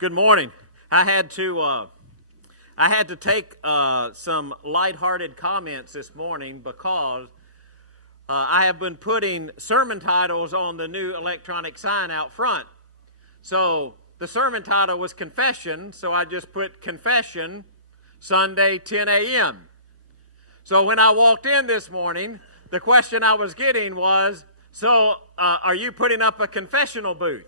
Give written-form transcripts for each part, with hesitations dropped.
Good morning. I had to take some lighthearted comments this morning because I have been putting sermon titles on the new electronic sign out front. So the sermon title was Confession, so I just put Confession Sunday 10 a.m. So when I walked in this morning, the question I was getting was, are you putting up a confessional booth?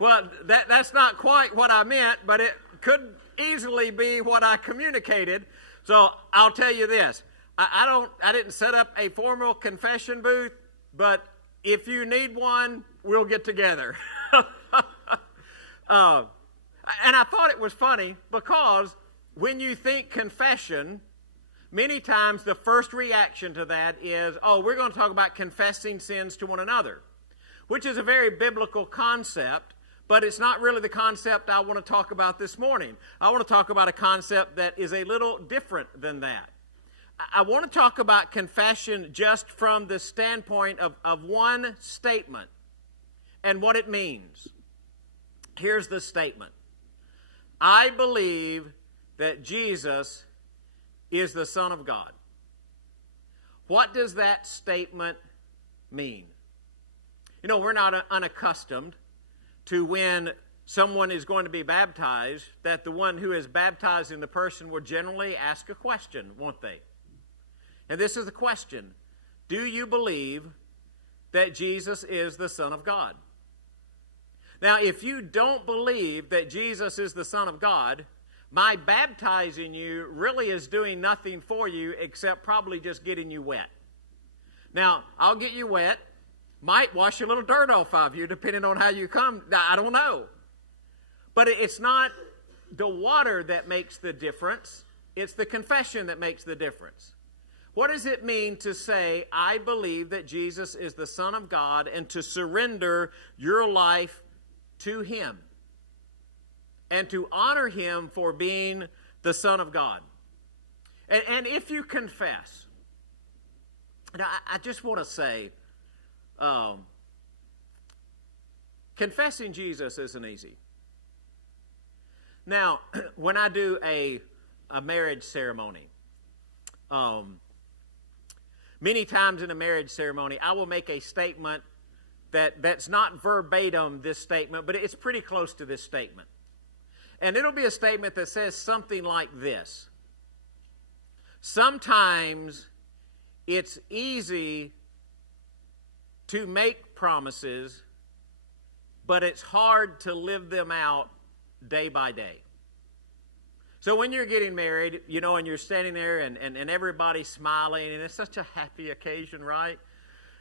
Well, that's not quite what I meant, but it could easily be what I communicated. So I'll tell you this. I didn't set up a formal confession booth, but if you need one, we'll get together. And I thought it was funny because when you think confession, many times the first reaction to that is, we're going to talk about confessing sins to one another, which is a very biblical concept. But it's not really the concept I want to talk about this morning. I want to talk about a concept that is a little different than that. I want to talk about confession just from the standpoint of one statement and what it means. Here's the statement. I believe that Jesus is the Son of God. What does that statement mean? You know, we're not unaccustomed to when someone is going to be baptized, that the one who is baptizing the person will generally ask a question, won't they? And this is the question. Do you believe that Jesus is the Son of God? Now, if you don't believe that Jesus is the Son of God, my baptizing you really is doing nothing for you except probably just getting you wet. Now, I'll get you wet. Might wash a little dirt off of you, depending on how you come. I don't know. But it's not the water that makes the difference. It's the confession that makes the difference. What does it mean to say, I believe that Jesus is the Son of God, and to surrender your life to Him and to honor Him for being the Son of God? And if you confess, now I just want to say, confessing Jesus isn't easy. Now, when I do a marriage ceremony, many times in a marriage ceremony, I will make a statement that's not verbatim this statement, but it's pretty close to this statement. And it'll be a statement that says something like this. Sometimes it's easy to make promises, but it's hard to live them out day by day. So when you're getting married, you know, and you're standing there and everybody's smiling, and it's such a happy occasion, right?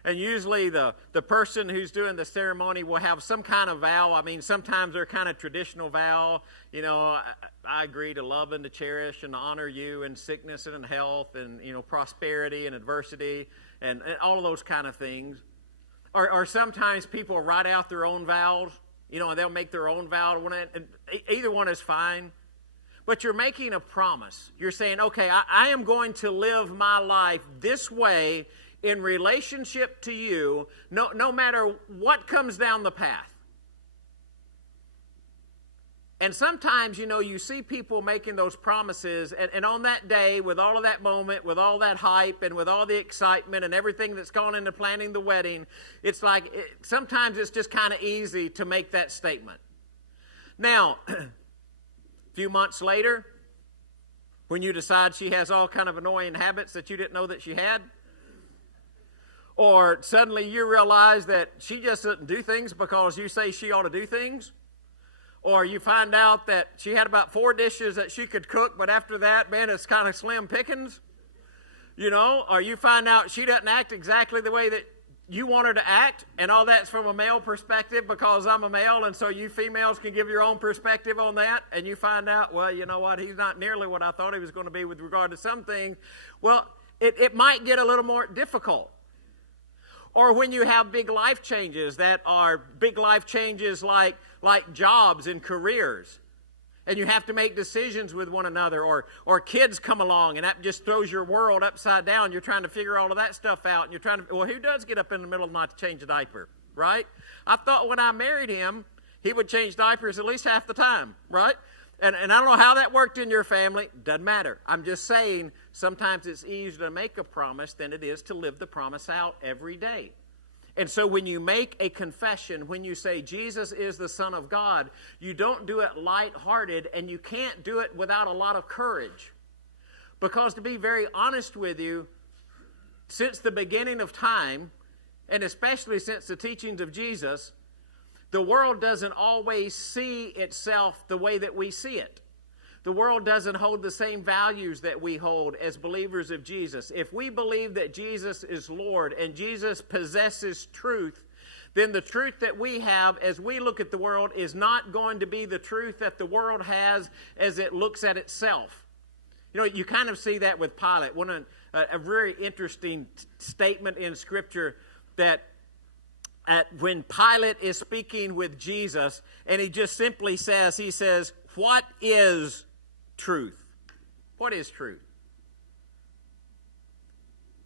And usually the person who's doing the ceremony will have some kind of vow. I mean, sometimes they're kind of traditional vow. You know, I agree to love and to cherish and to honor you in sickness and in health and, you know, prosperity and adversity and all of those kind of things. Or sometimes people write out their own vows, you know, and they'll make their own vow. And either one is fine. But you're making a promise. You're saying, okay, I am going to live my life this way in relationship to you, no matter what comes down the path. And sometimes, you know, you see people making those promises, and on that day, with all of that moment, with all that hype, and with all the excitement and everything that's gone into planning the wedding, it's like, sometimes it's just kind of easy to make that statement. Now, a few months later, when you decide she has all kind of annoying habits that you didn't know that she had, or suddenly you realize that she just doesn't do things because you say she ought to do things, or you find out that she had about 4 dishes that she could cook, but after that, man, it's kind of slim pickings. You know, or you find out she doesn't act exactly the way that you want her to act, and all that's from a male perspective because I'm a male, and so you females can give your own perspective on that, and you find out, well, you know what, he's not nearly what I thought he was going to be with regard to some things. Well, it might get a little more difficult. Or when you have big life changes that are big life changes like jobs and careers, and you have to make decisions with one another, or kids come along and that just throws your world upside down. You're trying to figure all of that stuff out, and you're who does get up in the middle of the night to change a diaper, right? I thought when I married him, He would change diapers at least half the time, right? And I don't know how that worked in your family. Doesn't matter. I'm just saying sometimes it's easier to make a promise than it is to live the promise out every day. And so when you make a confession, when you say Jesus is the Son of God, you don't do it lighthearted, and you can't do it without a lot of courage. Because to be very honest with you, since the beginning of time, and especially since the teachings of Jesus, the world doesn't always see itself the way that we see it. The world doesn't hold the same values that we hold as believers of Jesus. If we believe that Jesus is Lord and Jesus possesses truth, then the truth that we have as we look at the world is not going to be the truth that the world has as it looks at itself. You know, you kind of see that with Pilate. A very interesting statement in Scripture that when Pilate is speaking with Jesus, and he just simply says, he says, "What is truth?" What is truth?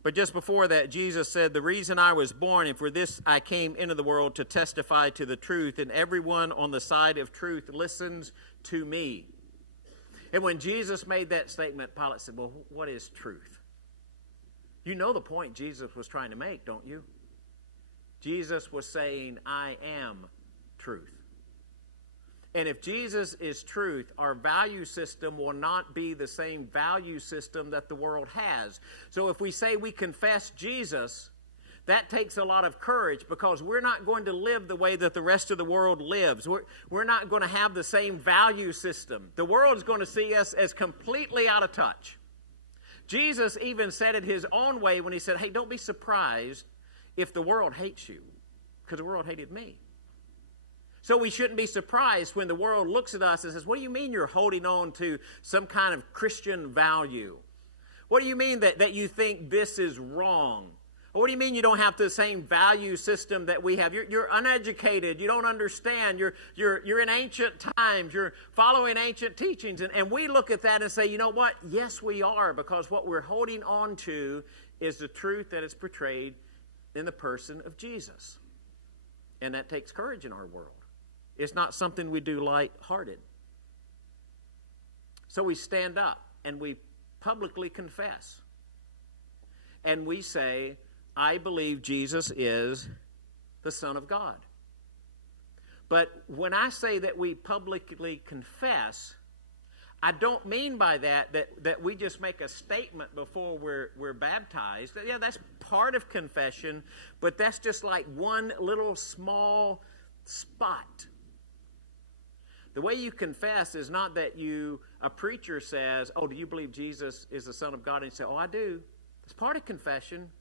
But just before that, Jesus said, "The reason I was born, and for this I came into the world, to testify to the truth, and everyone on the side of truth listens to me." And when Jesus made that statement, Pilate said, "Well, what is truth?" You know the point Jesus was trying to make, don't you? Jesus was saying, "I am truth." And if Jesus is truth, our value system will not be the same value system that the world has. So if we say we confess Jesus, that takes a lot of courage, because we're not going to live the way that the rest of the world lives. We're not going to have the same value system. The world is going to see us as completely out of touch. Jesus even said it his own way when he said, "Hey, don't be surprised if the world hates you, because the world hated me." So we shouldn't be surprised when the world looks at us and says, "What do you mean you're holding on to some kind of Christian value? What do you mean that you think this is wrong? Or what do you mean you don't have the same value system that we have? You're uneducated. You don't understand. You're in ancient times. You're following ancient teachings." And we look at that and say, you know what? Yes, we are, because what we're holding on to is the truth that is portrayed in the person of Jesus. And that takes courage in our world. It's not something we do lighthearted. So we stand up and we publicly confess. And we say, "I believe Jesus is the Son of God." But when I say that we publicly confess, I don't mean by that we just make a statement before we're baptized. Yeah, that's part of confession, but that's just like one little small spot. The way you confess is not that a preacher says, "Oh, do you believe Jesus is the Son of God?" And you say, "Oh, I do." It's part of confession,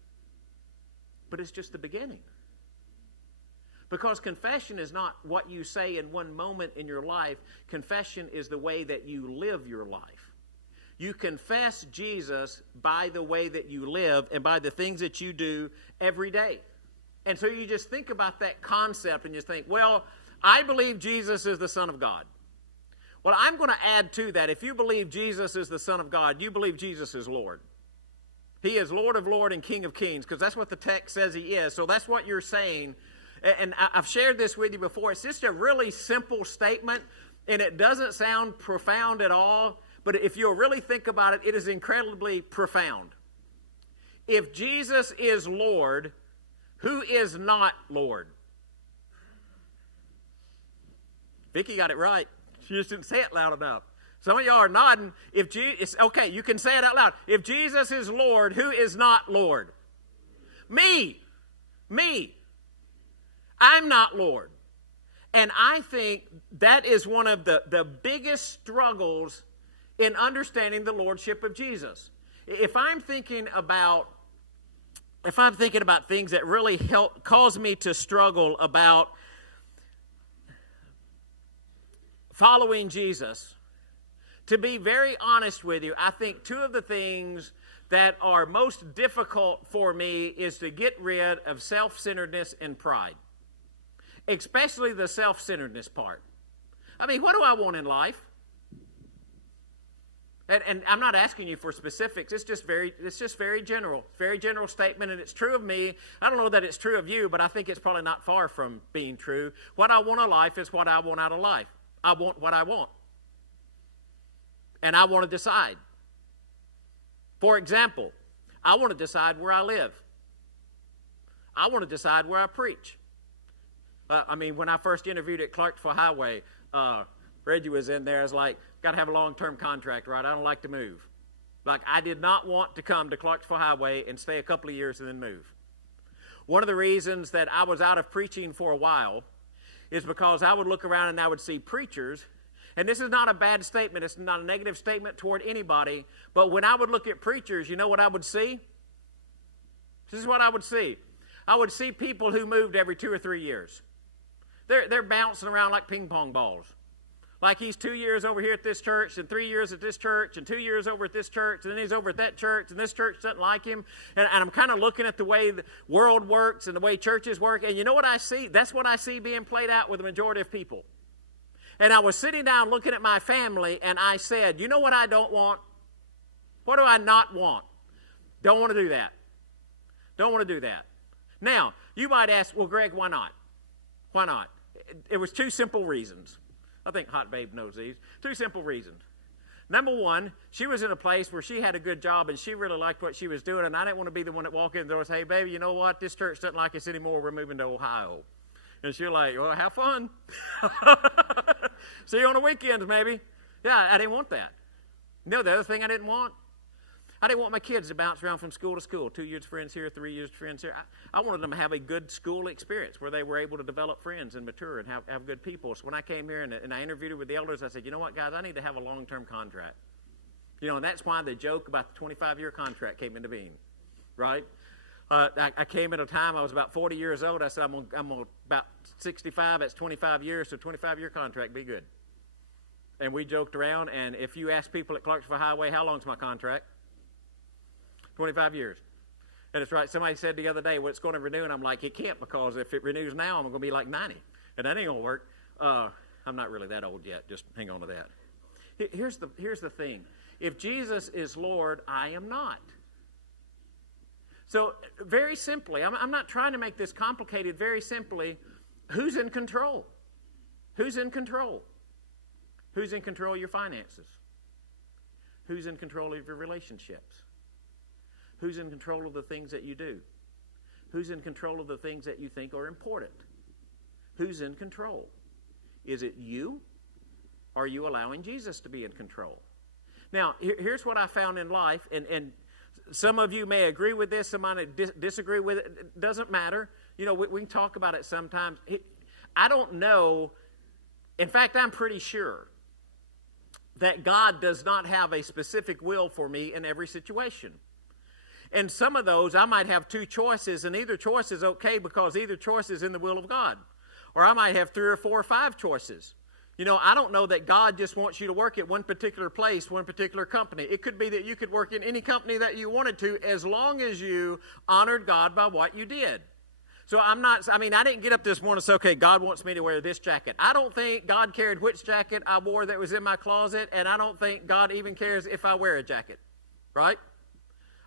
but it's just the beginning. Because confession is not what you say in one moment in your life. Confession is the way that you live your life. You confess Jesus by the way that you live and by the things that you do every day. And so you just think about that concept and just think, well, I believe Jesus is the Son of God. Well, I'm going to add to that. If you believe Jesus is the Son of God, you believe Jesus is Lord. He is Lord of Lords and King of Kings, because that's what the text says he is. So that's what you're saying. And I've shared this with you before. It's just a really simple statement, and it doesn't sound profound at all. But if you'll really think about it, it is incredibly profound. If Jesus is Lord, who is not Lord? Vicky got it right. She just didn't say it loud enough. Some of y'all are nodding. Okay, you can say it out loud. If Jesus is Lord, who is not Lord? Me. I'm not Lord. And I think that is one of the biggest struggles in understanding the lordship of Jesus. If I'm thinking about things that really cause me to struggle about following Jesus, to be very honest with you, I think two of the things that are most difficult for me is to get rid of self-centeredness and pride. Especially the self-centeredness part. I mean, what do I want in life? And I'm not asking you for specifics. It's just very general. Very general statement, and it's true of me. I don't know that it's true of you, but I think it's probably not far from being true. What I want out of life is what I want out of life. I want what I want. And I want to decide. For example, I want to decide where I live. I want to decide where I preach. When I first interviewed at Clarksville Highway, Reggie was in there. I was like, got to have a long-term contract, right? I don't like to move. Like, I did not want to come to Clarksville Highway and stay a couple of years and then move. One of the reasons that I was out of preaching for a while is because I would look around and I would see preachers, and this is not a bad statement. It's not a negative statement toward anybody, but when I would look at preachers, you know what I would see? This is what I would see. I would see people who moved every 2 or 3 years. They're bouncing around like ping pong balls. Like he's 2 years over here at this church, and 3 years at this church, and 2 years over at this church, and then he's over at that church, and this church doesn't like him. And I'm kind of looking at the way the world works and the way churches work, and you know what I see? That's what I see being played out with the majority of people. And I was sitting down looking at my family, and I said, you know what I don't want? What do I not want? Don't want to do that. Don't want to do that. Now, you might ask, well, Greg, why not? Why not? It was 2 simple reasons. I think Hot Babe knows these. 2 simple reasons. Number one, she was in a place where she had a good job and she really liked what she was doing, and I didn't want to be the one that walked in the door and say, hey, baby, you know what? This church doesn't like us anymore. We're moving to Ohio. And she was like, well, have fun. See you on the weekends, maybe. Yeah, I didn't want that. You know the other thing I didn't want? I didn't want my kids to bounce around from school to school. 2 years friends here, 3 years friends here. I wanted them to have a good school experience where they were able to develop friends and mature and have good people. So when I came here and I interviewed with the elders, I said, you know what, guys, I need to have a long-term contract. You know, and that's why the joke about the 25-year contract came into being, right? I came at a time, I was about 40 years old. I said, I'm about 65, that's 25 years, so 25-year contract, be good. And we joked around, and if you ask people at Clarksville Highway, how long's my contract? 25 years. And it's right. Somebody said the other day, well, it's going to renew. And I'm like, it can't, because if it renews now, I'm going to be like 90. And that ain't going to work. I'm not really that old yet. Just hang on to that. Here's the thing. If Jesus is Lord, I am not. So very simply, I'm not trying to make this complicated. Very simply, who's in control? Who's in control? Who's in control of your finances? Who's in control of your relationships? Who's in control of the things that you do? Who's in control of the things that you think are important? Who's in control? Is it you? Or are you allowing Jesus to be in control? Now, here's what I found in life, and some of you may agree with this, some might disagree with it. It doesn't matter. You know, we can talk about it sometimes. I don't know. In fact, I'm pretty sure that God does not have a specific will for me in every situation. And some of those, I might have 2 choices, and either choice is okay because either choice is in the will of God. Or I might have 3 or 4 or 5 choices. You know, I don't know that God just wants you to work at one particular place, one particular company. It could be that you could work in any company that you wanted to as long as you honored God by what you did. So I didn't get up this morning and say, okay, God wants me to wear this jacket. I don't think God cared which jacket I wore that was in my closet, and I don't think God even cares if I wear a jacket, right?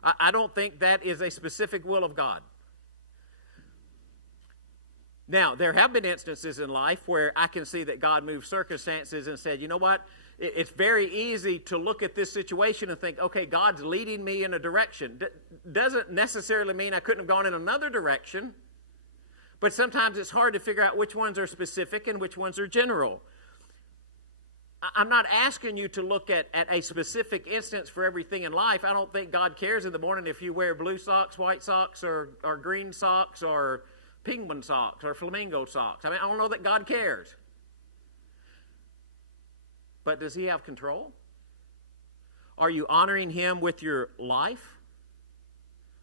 I don't think that is a specific will of God. Now, there have been instances in life where I can see that God moved circumstances and said, you know what, it's very easy to look at this situation and think, okay, God's leading me in a direction. Doesn't necessarily mean I couldn't have gone in another direction, but sometimes it's hard to figure out which ones are specific and which ones are general. I'm not asking you to look at a specific instance for everything in life. I don't think God cares in the morning if you wear blue socks, white socks, or green socks, or penguin socks, or flamingo socks. I don't know that God cares. But does he have control? Are you honoring him with your life?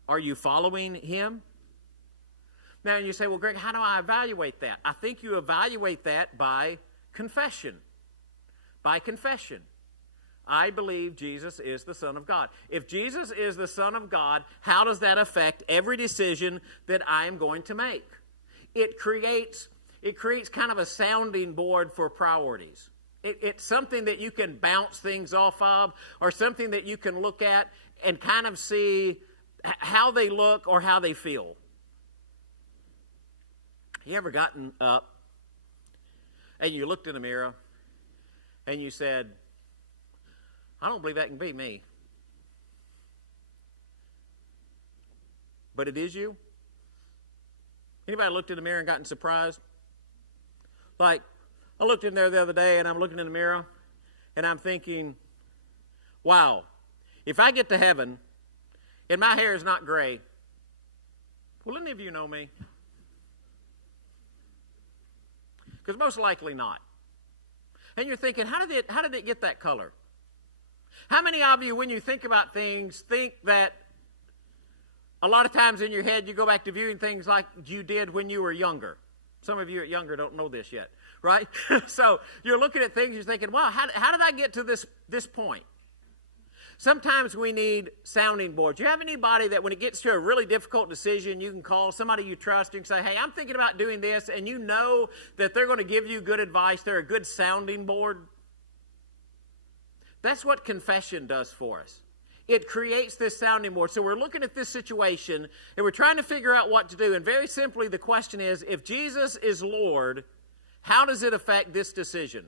Are you following him? Now you say, well, Greg, how do I evaluate that? I think you evaluate that by confession. By confession. I believe Jesus is the Son of God. If Jesus is the Son of God, how does that affect every decision that I am going to make? It creates kind of a sounding board for priorities. It's something that you can bounce things off of, or something that you can look at and kind of see how they look or how they feel. You ever gotten up and you looked in the mirror and you said, I don't believe that can be me. But it is you? Anybody looked in the mirror and gotten surprised? Like, I looked in there the other day and I'm looking in the mirror and I'm thinking, wow, if I get to heaven and my hair is not gray, will any of you know me? Because most likely not. And you're thinking, how did it get that color? How many of you, when you think about things, think that a lot of times in your head you go back to viewing things like you did when you were younger? Some of you at younger don't know this yet, right? So you're looking at things, you're thinking, wow, how did I get to this point? Sometimes we need sounding boards. You have anybody that when it gets to a really difficult decision, you can call somebody you trust and say, hey, I'm thinking about doing this, and you know that they're going to give you good advice. They're a good sounding board. That's what confession does for us. It creates this sounding board. So we're looking at this situation, and we're trying to figure out what to do. And very simply, the question is, if Jesus is Lord, how does it affect this decision?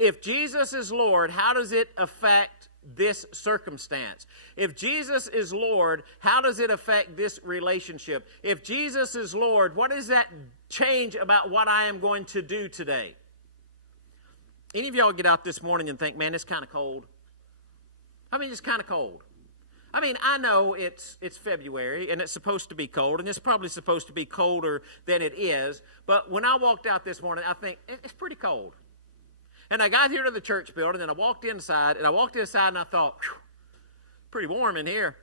If Jesus is Lord, how does it affect this circumstance? If Jesus is Lord, how does it affect this relationship? If Jesus is Lord, what does that change about what I am going to do today? Any of y'all get out this morning and think, man, it's kind of cold? I mean, it's kind of cold. I mean, I know it's February and it's supposed to be cold, and it's probably supposed to be colder than it is, but when I walked out this morning, I think it's pretty cold. And I got here to the church building, and I walked inside, and I thought, pretty warm in here,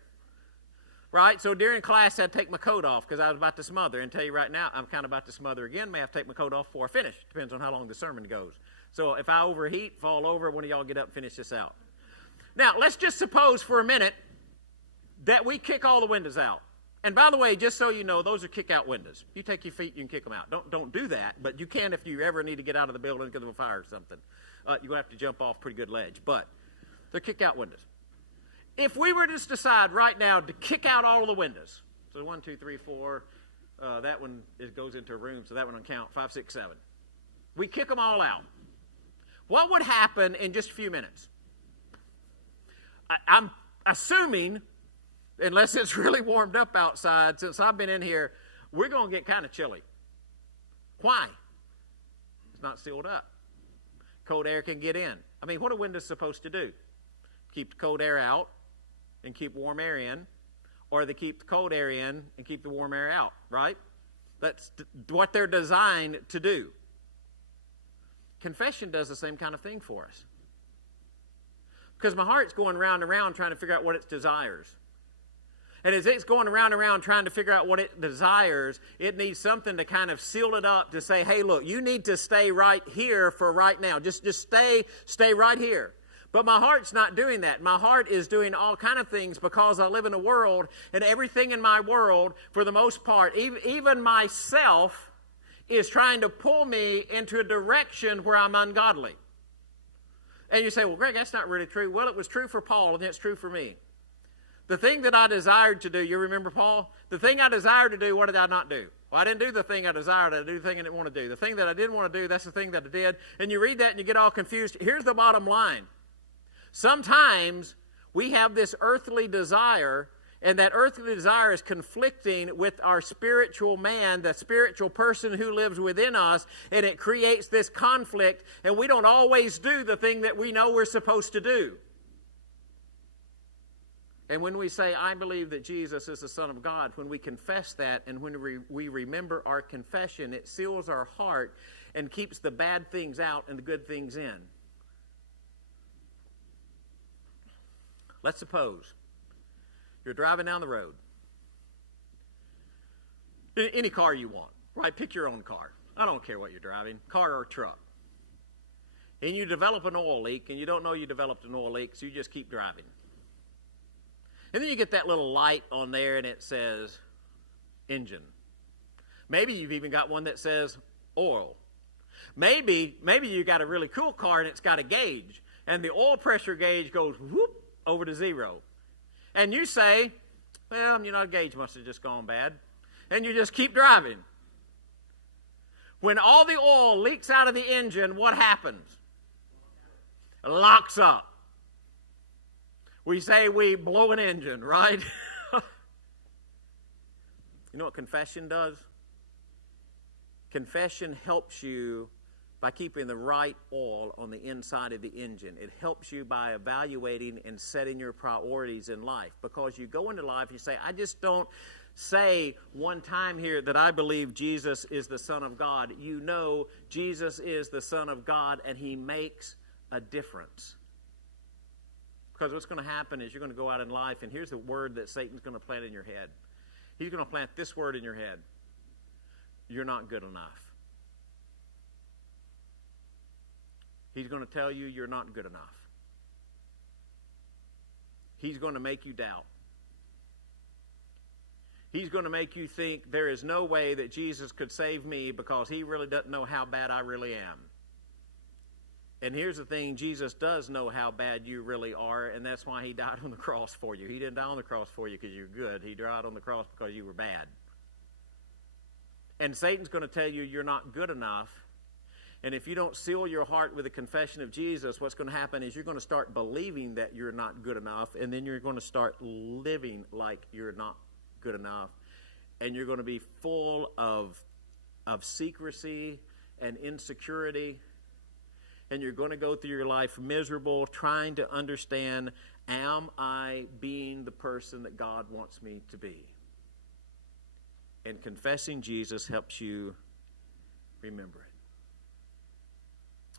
right? So during class, I'd take my coat off because I was about to smother. And tell you right now, I'm kind of about to smother again. May have to take my coat off before I finish. Depends on how long the sermon goes. So if I overheat, fall over, one of y'all get up and finish this out. Now, let's just suppose for a minute that we kick all the windows out. And by the way, just so you know, those are kick-out windows. You take your feet, you can kick them out. Don't do that, but you can if you ever need to get out of the building because of a fire or something. You're going to have to jump off a pretty good ledge, but they're kick-out windows. If we were to just decide right now to kick out all of the windows, so 1, 2, 3, 4, that one goes into a room, so that one will count, 5, 6, 7. We kick them all out. What would happen in just a few minutes? I'm assuming, unless it's really warmed up outside, since I've been in here, we're going to get kind of chilly. Why? It's not sealed up. Cold air can get in. I mean, what are windows supposed to do? Keep the cold air out and keep warm air in, or they keep the cold air in and keep the warm air out, right? That's what they're designed to do. Confession does the same kind of thing for us. Because my heart's going round and round trying to figure out what it desires. And as it's going around and around trying to figure out what it desires, it needs something to kind of seal it up to say, hey, look, you need to stay right here for right now. Just stay right here. But my heart's not doing that. My heart is doing all kind of things because I live in a world, and everything in my world, for the most part, even myself, is trying to pull me into a direction where I'm ungodly. And you say, well, Greg, that's not really true. Well, it was true for Paul, and it's true for me. The thing that I desired to do, you remember Paul? The thing I desired to do, what did I not do? Well, I didn't do the thing I desired. I did the thing I didn't want to do. The thing that I didn't want to do, that's the thing that I did. And you read that and you get all confused. Here's the bottom line. Sometimes we have this earthly desire, and that earthly desire is conflicting with our spiritual man, the spiritual person who lives within us, and it creates this conflict, and we don't always do the thing that we know we're supposed to do. And when we say, I believe that Jesus is the Son of God, when we confess that and when we remember our confession, it seals our heart and keeps the bad things out and the good things in. Let's suppose you're driving down the road. Any car you want, right? Pick your own car. I don't care what you're driving, car or truck. And you develop an oil leak, and you don't know you developed an oil leak, so you just keep driving. And then you get that little light on there, and it says engine. Maybe you've even got one that says oil. Maybe you got a really cool car and it's got a gauge, and the oil pressure gauge goes whoop over to 0. And you say, well, the gauge must have just gone bad. And you just keep driving. When all the oil leaks out of the engine, what happens? It locks up. We say we blow an engine, right? You know what confession does? Confession helps you by keeping the right oil on the inside of the engine. It helps you by evaluating and setting your priorities in life. Because you go into life and you say, I just don't say one time here that I believe Jesus is the Son of God. You know Jesus is the Son of God, and he makes a difference. Because what's going to happen is you're going to go out in life, and here's the word that Satan's going to plant in your head. He's going to plant this word in your head. You're not good enough. He's going to tell you you're not good enough. He's going to make you doubt. He's going to make you think there is no way that Jesus could save me because he really doesn't know how bad I really am. And here's the thing, Jesus does know how bad you really are, and that's why he died on the cross for you. He didn't die on the cross for you because you're good. He died on the cross because you were bad. And Satan's going to tell you you're not good enough. And if you don't seal your heart with a confession of Jesus, what's going to happen is you're going to start believing that you're not good enough, and then you're going to start living like you're not good enough. And you're going to be full of secrecy and insecurity. And you're going to go through your life miserable, trying to understand, am I being the person that God wants me to be? And confessing Jesus helps you remember it.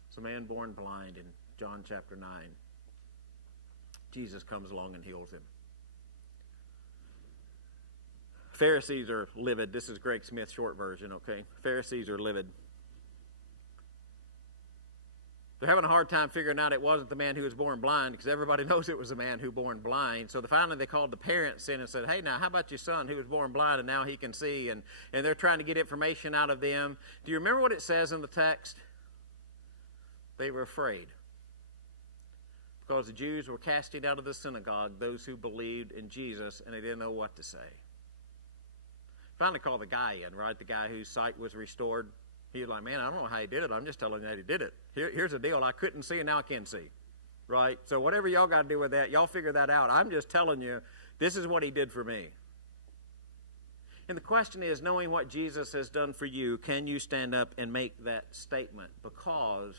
It's a man born blind in John chapter 9. Jesus comes along and heals him. Pharisees are livid. This is Greg Smith's short version, okay? Pharisees are livid. They're having a hard time figuring out it wasn't the man who was born blind, because everybody knows it was a man who was born blind. So finally they called the parents in and said, hey, now how about your son who was born blind and now he can see? And they're trying to get information out of them. Do you remember what it says in the text? They were afraid. Because the Jews were casting out of the synagogue those who believed in Jesus, and they didn't know what to say. Finally called the guy in, right? The guy whose sight was restored. He was like, man, I don't know how he did it. I'm just telling you that he did it. Here's the deal. I couldn't see, and now I can see. Right? So whatever y'all got to do with that, y'all figure that out. I'm just telling you, this is what he did for me. And the question is, knowing what Jesus has done for you, can you stand up and make that statement? Because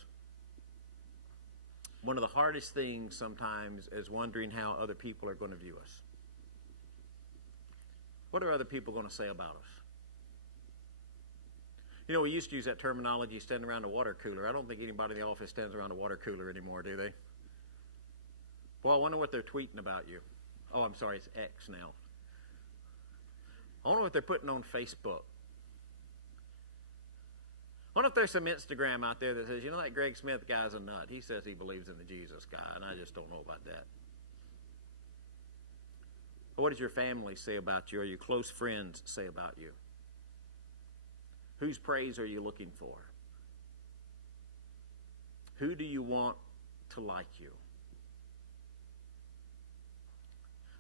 one of the hardest things sometimes is wondering how other people are going to view us. What are other people going to say about us? You know, we used to use that terminology, standing around a water cooler. I don't think anybody in the office stands around a water cooler anymore, do they? Well, I wonder what they're tweeting about you. Oh, I'm sorry, it's X now. I wonder what they're putting on Facebook. I wonder if there's some Instagram out there that says, you know, that Greg Smith guy's a nut. He says he believes in the Jesus guy, and I just don't know about that. But what does your family say about you, or your close friends say about you? Whose praise are you looking for? Who do you want to like you?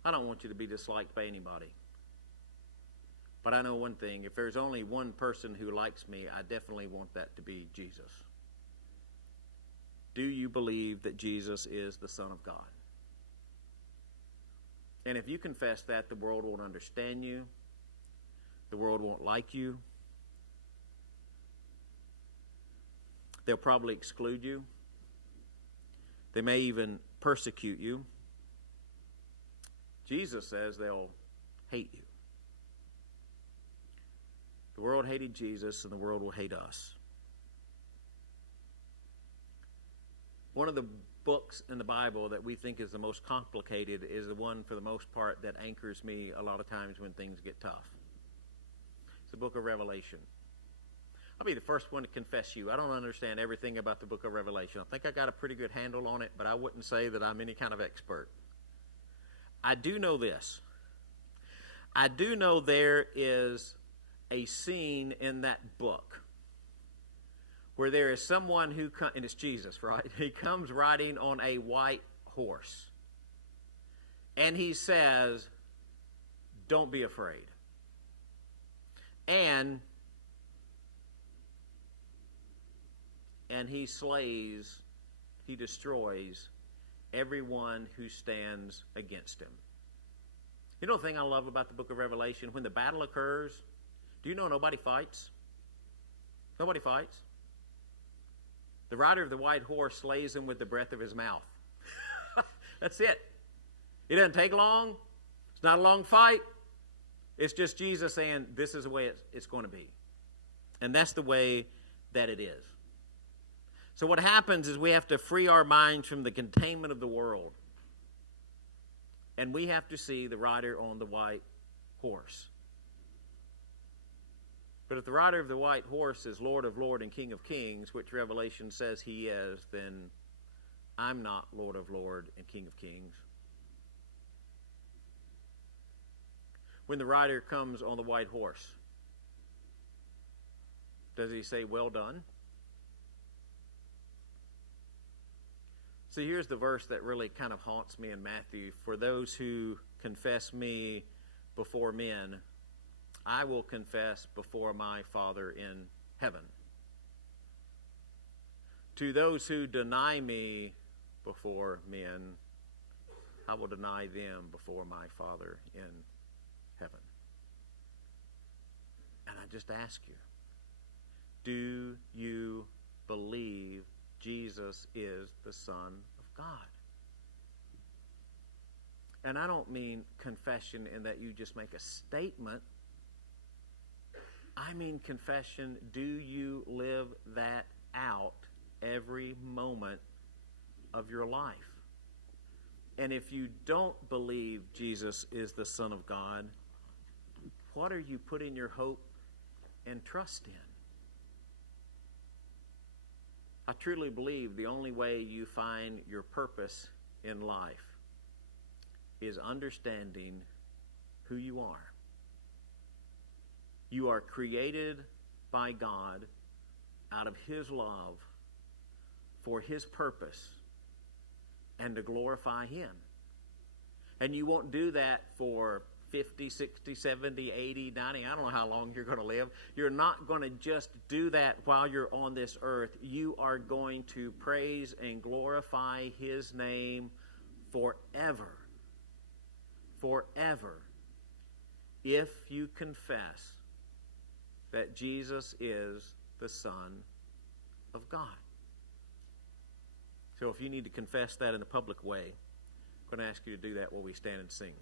I don't want you to be disliked by anybody. But I know one thing. If there's only one person who likes me, I definitely want that to be Jesus. Do you believe that Jesus is the Son of God? And if you confess that, the world won't understand you. The world won't like you. They'll probably exclude you. They may even persecute you. Jesus says they'll hate you. The world hated Jesus, and the world will hate us. One of the books in the Bible that we think is the most complicated is the one, for the most part, that anchors me a lot of times when things get tough. It's the book of Revelation. I'll be the first one to confess you. I don't understand everything about the book of Revelation. I think I got a pretty good handle on it, but I wouldn't say that I'm any kind of expert. I do know this. I do know there is a scene in that book where there is someone who, and it's Jesus, right? He comes riding on a white horse. And he says, don't be afraid. And he slays, he destroys everyone who stands against him. You know the thing I love about the book of Revelation? When the battle occurs, do you know nobody fights? Nobody fights. The rider of the white horse slays them with the breath of his mouth. That's it. It doesn't take long. It's not a long fight. It's just Jesus saying, this is the way it's going to be. And that's the way that it is. So what happens is we have to free our minds from the containment of the world. And we have to see the rider on the white horse. But if the rider of the white horse is Lord of Lords and King of Kings, which Revelation says he is, then I'm not Lord of Lords and King of Kings. When the rider comes on the white horse, does he say, well done? See, here's the verse that really kind of haunts me in Matthew. For those who confess me before men, I will confess before my Father in heaven. To those who deny me before men, I will deny them before my Father in heaven. And I just ask you, do you believe Jesus is the Son of God? And I don't mean confession in that you just make a statement. I mean confession, do you live that out every moment of your life? And if you don't believe Jesus is the Son of God, what are you putting your hope and trust in? I truly believe the only way you find your purpose in life is understanding who you are. You are created by God out of His love for His purpose and to glorify Him. And you won't do that for 50, 60, 70, 80, 90, I don't know how long you're going to live. You're not going to just do that while you're on this earth. You are going to praise and glorify His name forever. Forever. If you confess that Jesus is the Son of God. So if you need to confess that in a public way, I'm going to ask you to do that while we stand and sing.